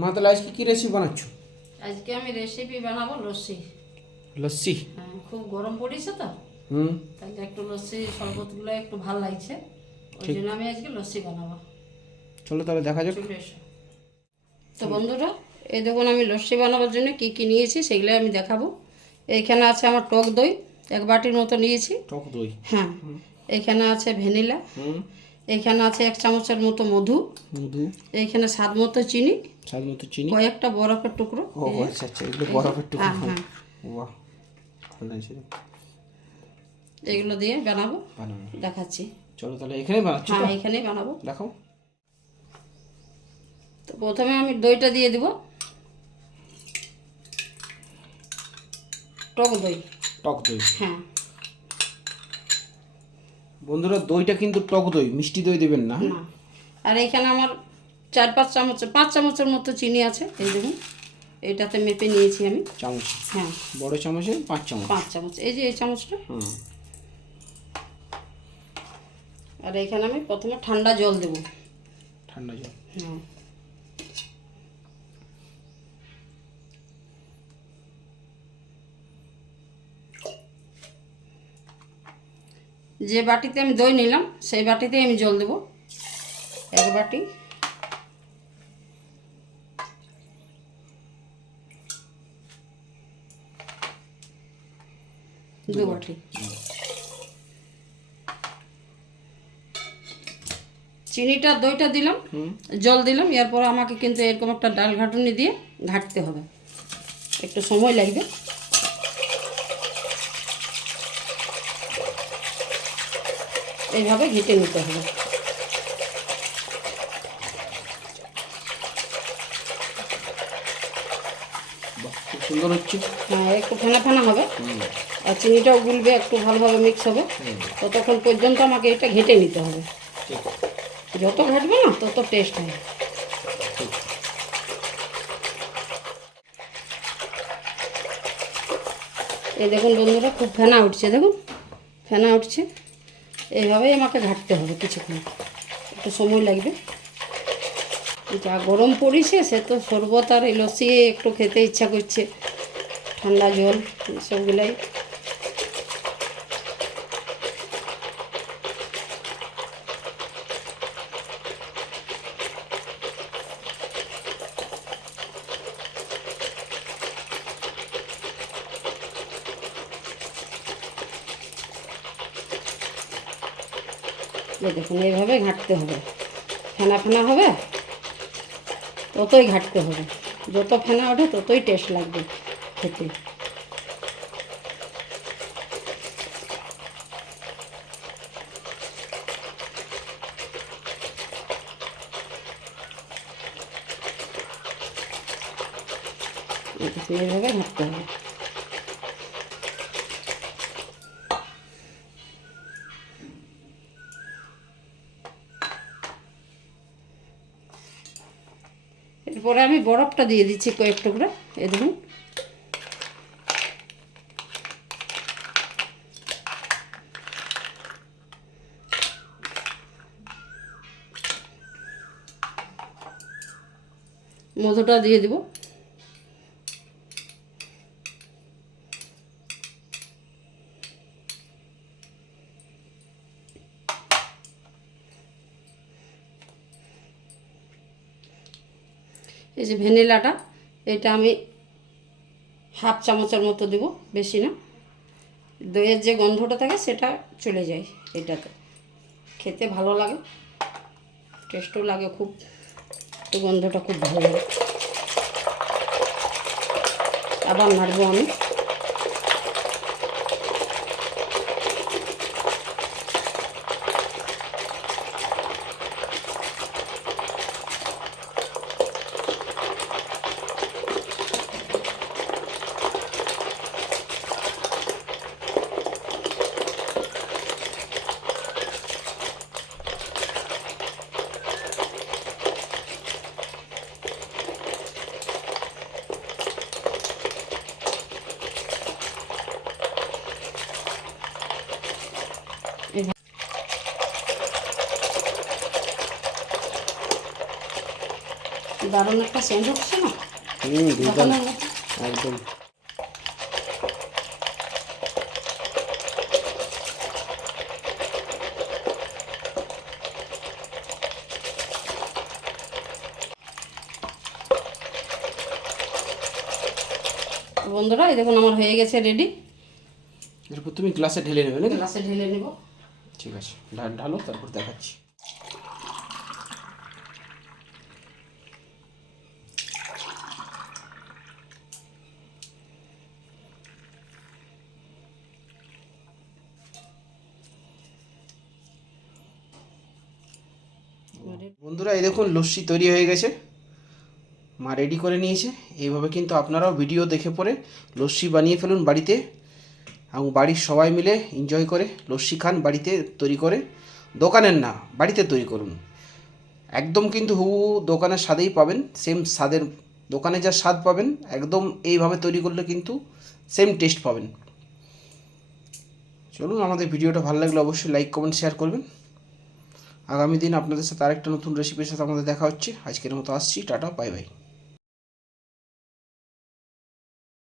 মা তাহলে আজকে কী রেসিপি বানাচ্ছ? আজকে আমি রেসিপি বানাবো লস্যি। লস্যি? হ্যাঁ, খুব গরম পড়েছে তো, তাহলে একটু লস্যি শরবতগুলো একটু ভালো লাগছে, ওই জন্য আমি আজকে লস্যি বানাবো। চলো তাহলে দেখা যাক। চলে এসো। তো বন্ধুরা, এই দেখুন আমি লস্যি বানাবার জন্য কী কী নিয়েছি সেগুলো আমি দেখাবো। এইখানে আছে আমার টক দই 1 বাটির মতো নিয়েছি। টক দই? হ্যাঁ। এইখানে আছে ভ্যানিলা। এইখানে আছে 1 চামচের মতো মধু। মধু? এইখানে স্বাদ মতো চিনি। স্বাদ মতো চিনি? কয়েকটা বরফের টুকরো। ও আচ্ছা আচ্ছা, এগুলো বরফের টুকরো? হ্যাঁ। বাহ, ভালো হয়েছে। এগুলো দিয়ে বানাবো, বানাবো, দেখাচ্ছি। চলো তাহলে এখানেই বানাচ্ছি। হ্যাঁ, এখানেই বানাবো। দেখো। তো প্রথমে আমি দইটা দিয়ে দিব। টক দই। টক দই? হ্যাঁ। বন্ধুরা, দইটা কিন্তু টক দই, মিষ্টি দই দেবেন না। না। আর এখানে আমার 4-5 চামচ, 5 চামচের মতো চিনি আছে। এই দেখুন, এইটাতে মেপে নিয়েছি আমি। চামচ? হ্যাঁ। বড় চামচে 5 চামচ? 5 চামচ, এই যে এই চামচটা। আর এখানে আমি প্রথমে ঠান্ডা জল দেব। ঠান্ডা জল? হ্যাঁ। যে বাটিতে আমি দই নিলাম সেই বাটিতেই আমি জল দেব। 1 বাটি। দু বাটি। চিনিটা দইটা দিলাম, জল দিলাম, এরপর আমাকে কিন্তু এরকম একটা ডাল ঘাটুনি দিয়ে ঘাটতে হবে, একটু সময় লাগবে। এইভাবে ঘেটে নিতে হবে। খুব সুন্দর হচ্ছে। হ্যাঁ, একটু ফেনা ফেনা হবে, আর চিনিটাও গুলবে, একটু ভালোভাবে মিক্স হবে। ততক্ষণ পর্যন্ত আমাকে এটা ঘেটে নিতে হবে। যত ঘাটবে না তত টেস্ট হয়। এই দেখুন বন্ধুরা, খুব ফেনা উঠছে, দেখুন ফেনা উঠছে। এইভাবেই আমাকে ঘাটতে হবে কিছুক্ষণ, একটু সময় লাগবে। যা গরম পড়েছে, সে তো শরবত আর এই লস্যি একটু খেতে ইচ্ছা করছে, ঠান্ডা জল সবগুলাই। দেখুন এইভাবে ঘাঁটতে হবে, ফেনা ফেনা হবে ততই ঘাঁটতে হবে। যত ফেনা ওঠে ততই টেস্ট লাগবে খেতে। এইভাবে ঘাঁটতে হবে। এরপরে আমি বরফটা দিয়ে দিচ্ছি কয়েক টুকরা। এই দেখুন, মধুটা দিয়ে দিব। এই যে ভ্যানিলাটা, এটা আমি 1/2 চামচের মতো দেব, বেশি না। দইয়ের যে গন্ধটা থাকে সেটা চলে যায়, এটাতে খেতে ভালো লাগে, টেস্টও লাগে খুব, তো গন্ধটা খুব ভালো লাগে। আবার নাড়বো আমি। দারুণ একটা সেন্ট হচ্ছে না দুর্দান্ত দোকানের মতো। একদম। তো বন্ধুরা এই দেখুন আমার হয়ে গেছে রেডি। এরপর তুমি গ্লাসে ঢেলে নেবে নাকি? গ্লাসে ঢেলে নেব। ঠিক আছে, ঢালো, তারপর দেখাচ্ছি। বন্ধুরা এই দেখুন লস্যি তৈরি হয়ে গেছে, মা রেডি করে নিয়েছে। এইভাবে কিন্তু আপনারাও ভিডিও দেখে পরে লস্যি বানিয়ে ফেলুন বাড়িতে, এবং বাড়ির সবাই মিলে এনজয় করে লস্যি খান বাড়িতে তৈরি করে। দোকানের না, বাড়িতে তৈরি করুন। একদম কিন্তু হুবহু দোকানের স্বাদেই পাবেন, সেম স্বাদের, দোকানে যা স্বাদ পাবেন একদম এইভাবে তৈরি করলে কিন্তু সেম টেস্ট পাবেন। চলুন, আমাদের ভিডিওটা ভালো লাগলে অবশ্যই লাইক কমেন্ট শেয়ার করবেন। আগামী দিন আপনাদের সাথে আরেকটা নতুন রেসিপির সাথে আমাদের দেখা হচ্ছে। আজকের মতো আসছি, টাটা, বাই বাই।